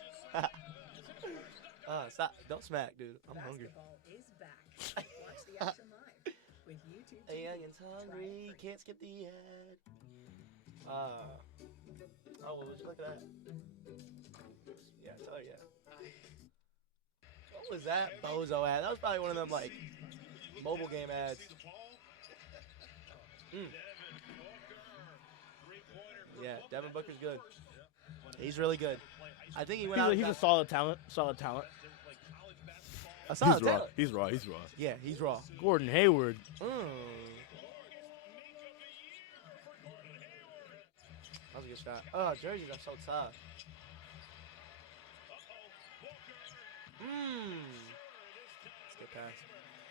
Stop. Don't smack, dude. I'm hungry. Basketball is back. Watch the action live with YouTube. A youngin's hungry. Can't skip the ad. Oh, well, would you look at that? Yeah, tell her, yeah. What was that bozo ad? That was probably one of them, like, mobile game ads. Yeah, Devin Booker's good. He's really good. I think he went out. He's a solid talent. Solid talent. a solid He's raw. talent. He's raw. He's raw. Yeah, he's raw. Gordon Hayward. That was a good shot. Oh, jerseys are so tough. Let's get past.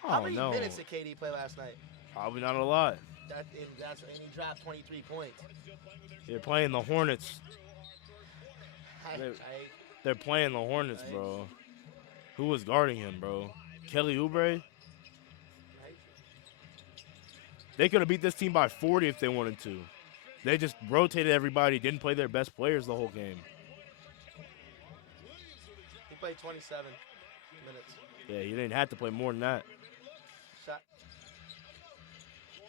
How Oh many no. minutes did KD play last night? Probably not a lot. And he dropped 23 points. They're playing the Hornets. I, They're playing the Hornets, bro. Who was guarding him, bro? Kelly Oubre? They could have beat this team by 40 if they wanted to. They just rotated everybody, didn't play their best players the whole game. he played 27 minutes. Yeah, you didn't have to play more than that. Shot.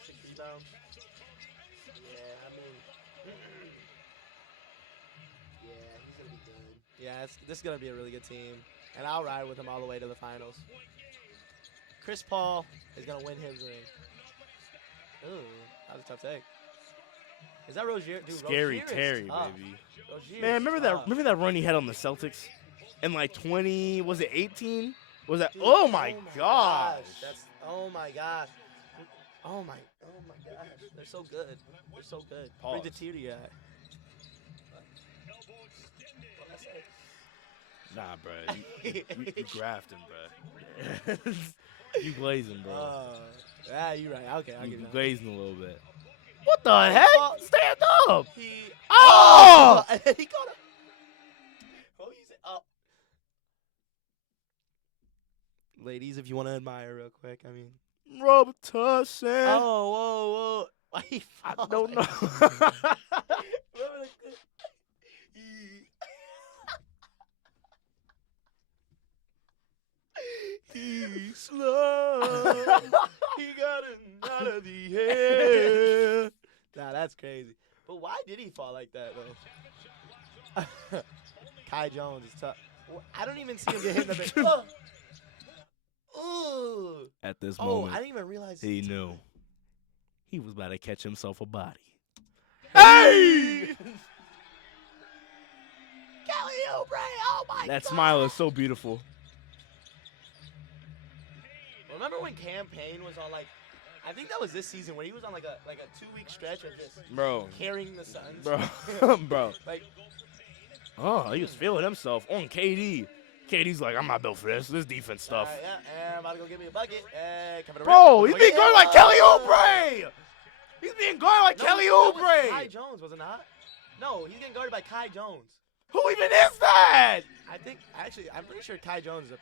6 rebounds. Yeah, I mean. Yeah, he's going to be good. Yeah, this is going to be a really good team. And I'll ride with him all the way to the finals. Chris Paul is going to win his ring. Ooh, that was a tough take. Is that Rozier? Dude, Scary Rozier is Terry, tough. baby. Rozier Man, is remember tough. that run he had on the Celtics? In like 20, was it 18? Was that? Dude, Oh my gosh. That's oh my gosh. Oh my gosh. They're so good. They're so good. Pause. Bring the tear to your eye. Nah, bro. You grafting, bro. You glazing, bro. Ah, you're right. Okay, I'll You give you that. glazing a little bit. What the heck? Stand up. He. Oh! And then he caught him. What you say? Oh. Ladies, if you want to admire real quick, I mean. Robitussin. Oh, whoa. Why he I fall don't know. like that? Remember the clip? He's slow. He got it out of the air. Nah, that's crazy. But why did he fall like that, though? Kai Jones is tough. I don't even see him get hit in the face. Ooh. At this Oh, moment, I didn't even realize he knew he was about to catch himself a body. Hey! Kelly Oubre, oh my god. That smile is so beautiful. Remember when Campaign was on I think that was this season when he was on like a 2-week stretch of just Bro. carrying the Suns. Bro. Bro. Like, Oh, he was feeling himself on KD. KD's like, I'm not built for this defense stuff. yeah, and I'm about to go get me a bucket. Kevin Durant. Bro, he's being guarded like Kelly Oubre. He's being guarded like Kelly that was Kai Oubre. Jones, was it not? No, he's getting guarded by Kai Jones. Who even is that? I'm pretty sure Kai Jones is a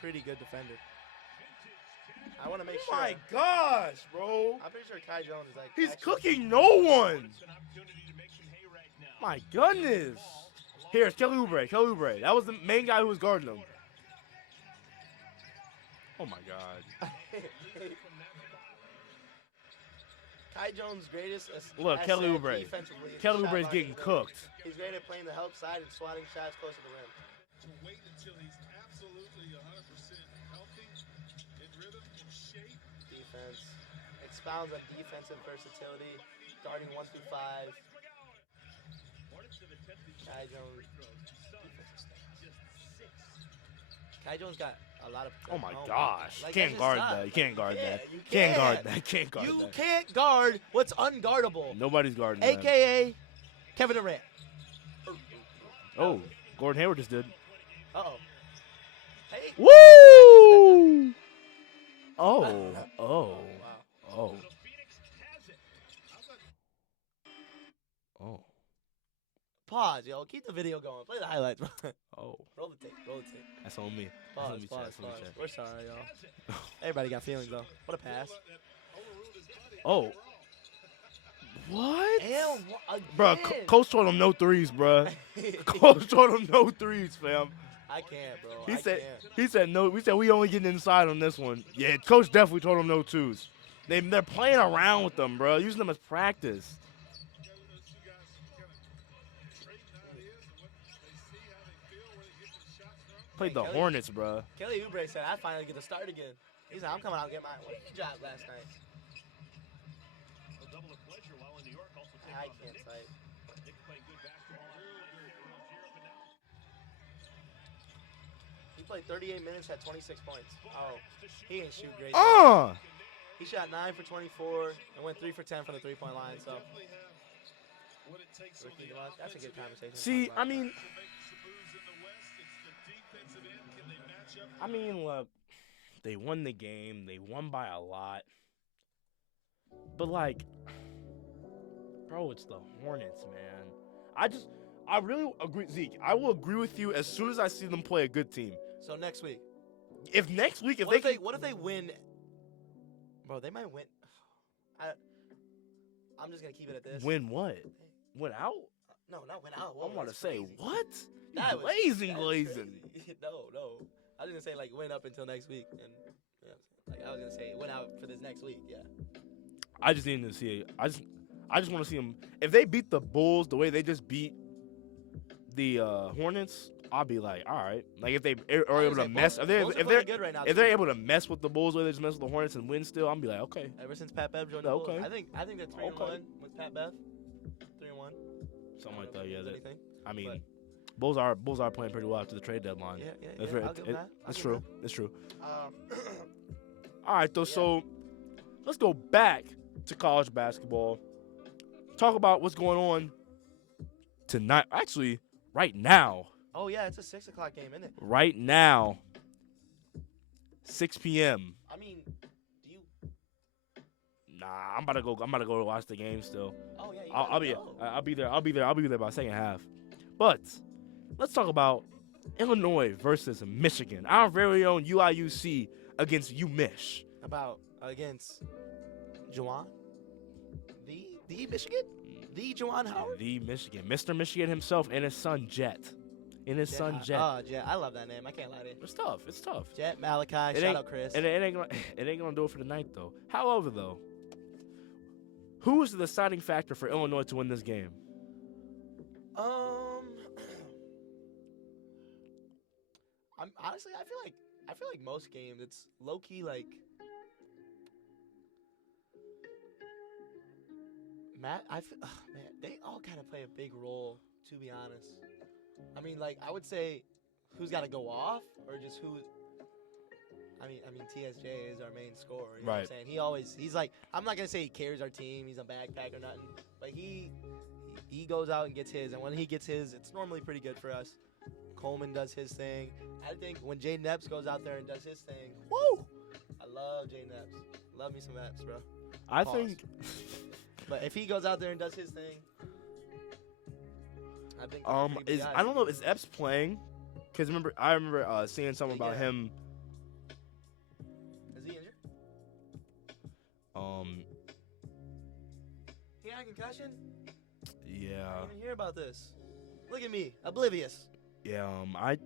pretty good defender. I want to make Oh sure. my gosh, bro. I'm pretty sure Kai Jones is He's actually- cooking no one. My goodness. Here's Kelly Oubre. Kelly Oubre. That was the main guy who was guarding him. Oh my God. Kai Jones' greatest Look, asset Kelly Oubre. defensively is Kelly shot Oubre's blocking getting ability. cooked. He's great at playing the help side and swatting shots close to the rim. Wait until he's absolutely 100% healthy, in rhythm, in shape. Defense. Expounds on defensive versatility. Guarding 1 through 5. Kai Jones. Kai Jones got a lot of. Oh my God. gosh. Like, Can't that's guard just that. tough. You can't guard Yeah, that. you Can't guard can't. that. Can't guard You that. can't guard what's unguardable. Nobody's guarding that. AKA Kevin Durant. Oh, Gordon Hayward just did. Uh-oh. Hey. Woo! Oh. Oh. Oh. Oh. Pause, yo. Keep the video going. Play the highlights, bro. Oh. Roll the tape. Roll the tape. That's on me. That's on Pause, me, pause, Chad. That's on me, pause. Chad. We're sorry, y'all. Everybody got feelings, though. What a pass. Oh. What? And Bro, coach told him no threes, bro. Coach told him no threes, fam. I can't, bro. He said no. We said we only getting inside on this one. Yeah, coach definitely told him no twos. They're playing around with them, bro, using them as practice. Played the Kelly- Hornets, bro. Kelly Oubre said, I finally get to start again. He said, I'm coming out and get my job last night. I can't type. He played 38 minutes, had 26 points. Oh, he didn't shoot great. He shot 9 for 24 and went 3 for 10 from the three-point line. So, that's a good conversation. See, I mean, look, they won the game. They won by a lot. But, like, bro, it's the Hornets, man. I really agree, Zeke. I will agree with you as soon as I see them play a good team. So next week. If next week, What if they win? Bro, they might win. I'm just gonna keep it at this. Win what? Win out? No, not win out. I want to say, crazy. what? That was- Glazing. that was crazy. No. I was gonna say like win up until next week, and I was gonna say win out for this next week. Yeah. I just need to see it. I just want to see them. If they beat the Bulls the way they just beat the Hornets, I'll be like, all right. Like if they are able to mess, if they're good right now. if they're able to mess with the Bulls the way they just mess with the Hornets and win still, I'm be like, okay. Ever since Pat Bev joined the Okay. Bulls, I think they're 3-1 with Pat Bev. 3-1. Something like that. Yeah. Anything. I mean, But- Bulls are playing pretty well after the trade deadline. Yeah. That's I'll right. give them that. That's true. That's true. that. All right, though. So let's go back to college basketball. Talk about what's going on tonight. Actually, right now. Oh yeah, it's a 6 o'clock game, isn't it? Right now. 6 p.m. I mean, do you Nah, I'm about to go watch the game still. Oh yeah, I'll be there. I'll be there by the second half. But let's talk about Illinois versus Michigan. Our very own UIUC against UMich. Against Juwan, the Michigan, the Juwan Howard, The Michigan, Mr. Michigan himself, and his son Jet. Jet. Oh, Jet. I love that name. I can't lie to you. It's tough. It's tough. Jet, Malachi, shout out Chris. And it ain't gonna do it for the night though. However, though, who is the deciding factor for Illinois to win this game? Honestly, I feel like most games it's low key like man, they all kind of play a big role, to be honest. I mean, like, I would say who's got to go off or just who. I mean, TSJ is our main scorer. You know what I'm saying? He's like, I'm not going to say he carries our team. He's a backpack or nothing. But he goes out and gets his. And when he gets his, it's normally pretty good for us. Coleman does his thing. I think when Jaden Epps goes out there and does his thing, woo! I love Jaden Epps. Love me some Epps, bro. I Pause. think. But if he goes out there and does his thing, I think. I don't know. Is Epps playing? Because I remember seeing something about him. Is he injured? He had a concussion. Yeah. I didn't even hear about this. Look at me, oblivious. Yeah. I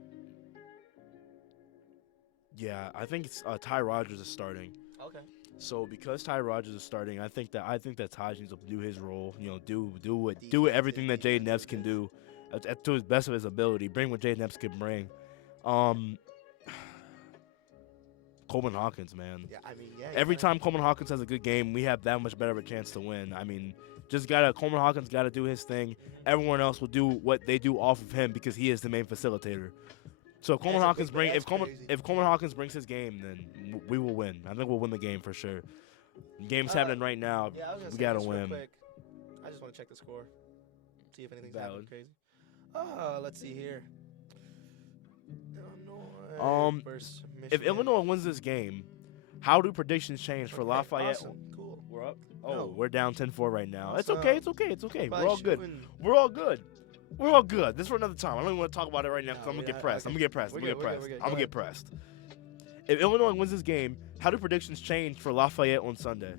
think it's Ty Rogers is starting. Okay. So because Ty Rogers is starting, I think that Taj needs to do his role. You know, do everything that Jaden Epps can do, to his best of his ability. Bring what Jaden Epps can bring. Coleman Hawkins, man. Yeah, I mean, yeah. Every time Coleman Hawkins has a good game, we have that much better of a chance to win. I mean, Coleman Hawkins gotta do his thing. Everyone else will do what they do off of him because he is the main facilitator. So if Coleman Hawkins brings his game, then we will win. I think we'll win the game for sure. Game's happening right now. Yeah, we gotta win. Quick. I just want to check the score, see if anything's Valid. happening crazy. Let's see here. Illinois versus Michigan. If Illinois wins this game, how do predictions change for Lafayette? Awesome. Cool. We're up. Oh, No. we're down 10-4 right now. Awesome. It's okay. We're all good. We're all good. This is for another time. I don't even want to talk about it right now because I'm gonna get pressed. I'm gonna get pressed. If Illinois wins this game, how do predictions change for Lafayette on Sunday?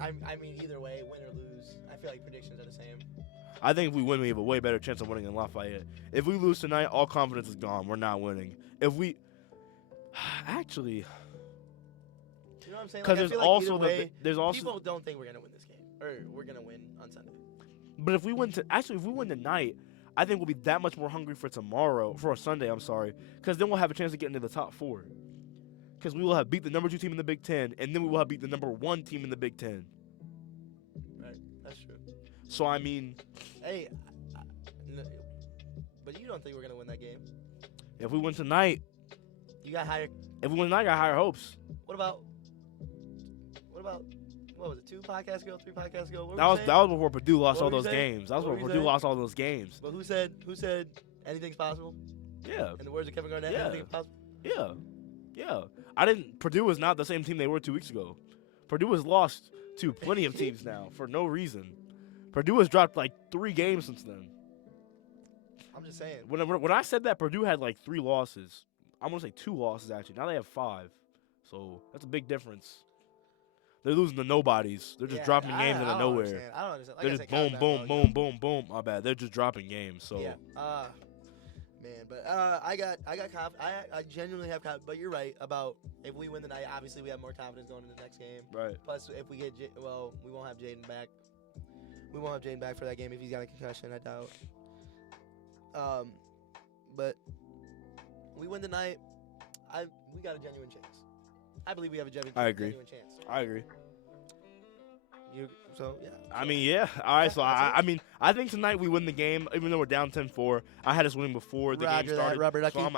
I mean, either way, win or lose, I feel like predictions are the same. I think if we win, we have a way better chance of winning than Lafayette. If we lose tonight, all confidence is gone. We're not winning. If we actually, you know what I'm saying? because like, there's like also people don't think we're gonna win this game or we're gonna win on Sunday. But if we win tonight, I think we'll be that much more hungry for Sunday. I'm sorry, because then we'll have a chance to get into the top 4. Because we will have beat the number 2 team in the Big Ten, and then we will have beat the number 1 team in the Big Ten. Right, that's true. So I mean, hey, but you don't think we're gonna win that game? if we win tonight, You got higher. I got higher hopes. What about? What was it? 2 podcasts ago, 3 podcasts ago? What That was before Purdue lost all What were you those saying? games. That was What were before you Purdue saying? lost all those games. But who said anything's possible? Yeah, In the words of Kevin Garnett, Yeah. anything's possible. yeah. Purdue was not the same team they were 2 weeks ago. Purdue has lost to plenty of teams now for no reason. Purdue has dropped like 3 games since then. I'm just saying. When I said that, Purdue had like 3 losses. I'm gonna say 2 losses actually. Now they have 5, so that's a big difference. They're losing to nobodies. They're just dropping games out of nowhere. I don't understand. Like They're I just said, boom. My bad. They're just dropping games. So Yeah. Man, but I got I genuinely have confidence. But you're right about if we win the night. Obviously, we have more confidence going into the next game. right. Plus, if we get we won't have Jaden back. We won't have Jaden back for that game if he's got a concussion. I doubt. But we win tonight. We got a genuine chance. I believe we have a genuine chance. I agree. Yeah. I mean, yeah. All right. So that's I mean, I think tonight we win the game, even though we're down 10-4. I had us winning before the Roger game that, started. rubber so ducky. I'm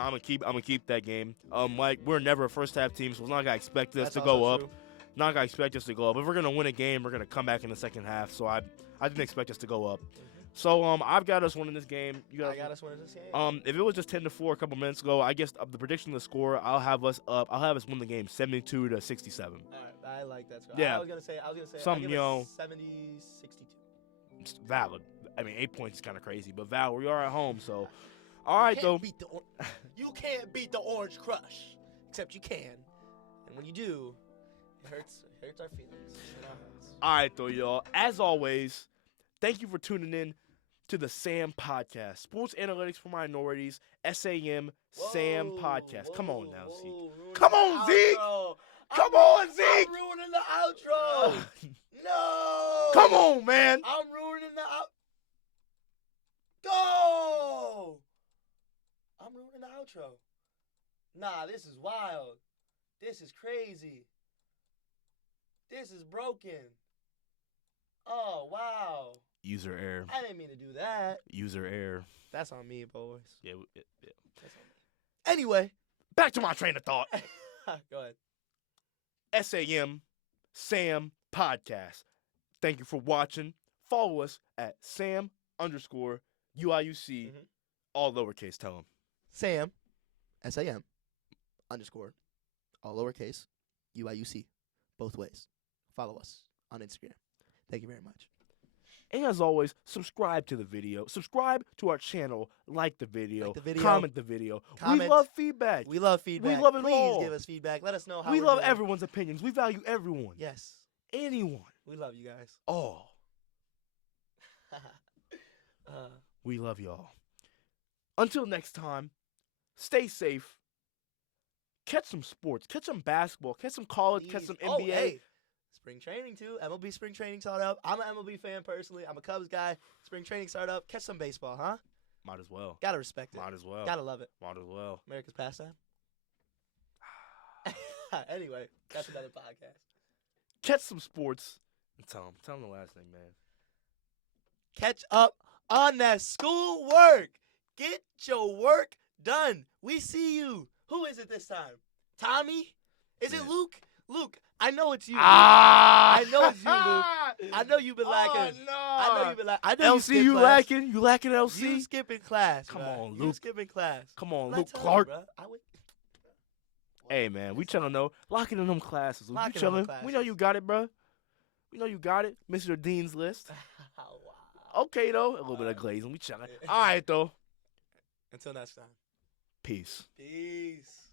gonna keep that game. Like we're never a first half team, so it's not gonna expect us That's to go also up. true. Not gonna expect us to go up. If we're gonna win a game, we're gonna come back in the second half. So I didn't expect us to go up. So I've got us winning this game. You I got got us winning this game. If it was just 10-4 a couple minutes ago, I guess the prediction of the score, I'll have us win the game 72-67. All right, I like that score. Yeah. I was gonna say. Some, I'll give you it know- 70-62. It's valid. I mean, 8 points is kind of crazy, but valid. We are at home, so all right though. You can't beat the Orange Crush, except you can. And when you do, it hurts our feelings. in our hearts. All right though, y'all. As always, thank you for tuning in to the SAM Podcast, Sports Analytics for Minorities, SAM Sam Whoa, Podcast. Come on whoa, now, Zeke. whoa, ruining Come the on, Zeke. outro. Come on, Zeke. I'm ruining the outro. No. Come on, man. I'm ruining the out. Go. I'm ruining the outro. Nah, this is wild. This is crazy. This is broken. Oh, wow. User error. I didn't mean to do that. User error. That's on me, boys. Yeah. That's on me. Anyway. Back to my train of thought. Go ahead. Sam Podcast. Thank you for watching. Follow us at Sam_UIUC, Mhm. all lowercase. Tell them. Sam, SAM, _ all lowercase, UIUC, both ways. Follow us on Instagram. Thank you very much. And as always, subscribe to the video. Subscribe to our channel. Like the video. Like the video. Comment the video. Comment. We love feedback. We love feedback. love it Please all. give us feedback. Let us know how We we're love doing. everyone's opinions. We value everyone. Yes. Anyone. We love you guys. All. We love y'all. Until next time, stay safe. Catch some sports. Catch some basketball. Catch some college. Catch Please. some Oh, NBA. hey. Spring training too. MLB spring training started up. I'm an MLB fan personally. I'm a Cubs guy. Spring training started up. Catch some baseball, huh? Might as well. Gotta respect it. Might as well. Gotta love it. Might as well. America's pastime. Anyway, that's another podcast. Catch some sports. And tell them the last thing, man. Catch up on that school work. Get your work done. We see you. Who is it this time? Tommy? Is it Yeah. Luke? Luke, I know it's you. I know it's you, Luke. I know you've been lacking. Oh, no. I know you've been lacking. I know LC, you class. lacking? You lacking, LC? You skipping class. Come bruh. on, You Luke. skipping class. Come on, I'm not Luke telling Clark. You, bruh. Hey, man, we chilling though. Locking in them classes. Luke. Locking You in them chilling. We know classes. you got it, bro. We know you got it. Mr. Dean's List. Oh, wow. Okay, though. A little bit of glazing. We chilling. All right, though. Until next time. Peace. Peace.